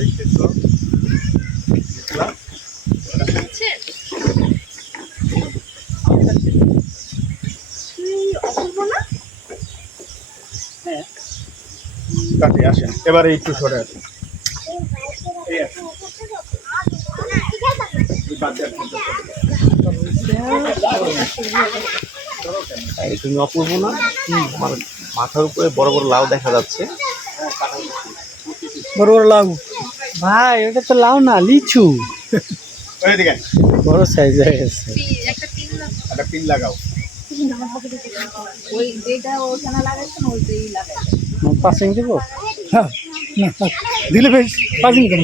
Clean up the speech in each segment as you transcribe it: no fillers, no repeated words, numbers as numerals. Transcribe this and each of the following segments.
দেখতেছো কাটি আসেন এবারে একটু সরে আসেন তুমি অপূর্ব না? আমার মাথার উপরে বড় বড় লাউ দেখা যাচ্ছে। বড় বড় লাউ ভাই, ওটা তো লাউ না, লিচু। বড় সাইজ হয়ে গেছে। একটা পিন লাগাও। পাসিং দিব? হ্যাঁ, না দিলে বেশ পাসিং কেন?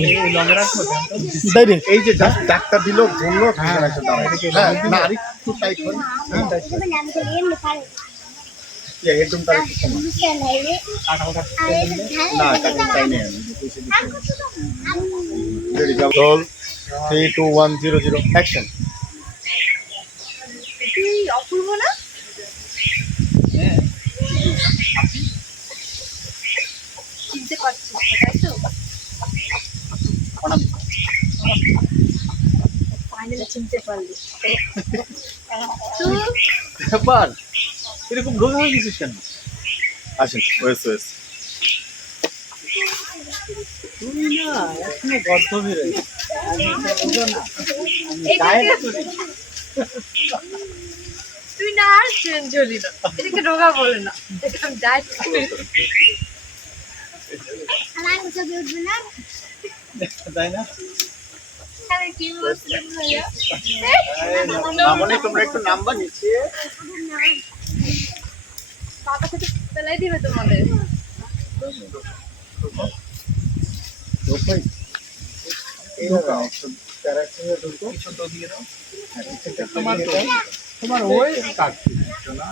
ডাইরেক্ট এই যে ডাক্তার দিল ধরলো না আরেকটু টাইট হয় একদম তার একটু কমা না কাটিং টাই নেই আমি রেডি যাও 3 2 1 0 0 অ্যাকশন তুই অপূর্ব না? চিনতে পারছিস না, তাই তো? ফাইনালি চিনতে পারলি। তুই ব্যাপার এরকম রোগা হয়ে গেছিস কেন? আসেন ওয়েস ওয়েস তুই না এখনো গর্ধবী রে। তুই না আর চেঞ্জ হলি না, এটাকে রোগা বলে না, এটা আমি ডায়েট করি। তাই না? আরে কি বলছিস ভাইয়া? মামনি তোমরা একটু নাম্বার নিচে বাবা থেকে পেলাই দিবে তোমাদের। তোমার ওই কাটছি না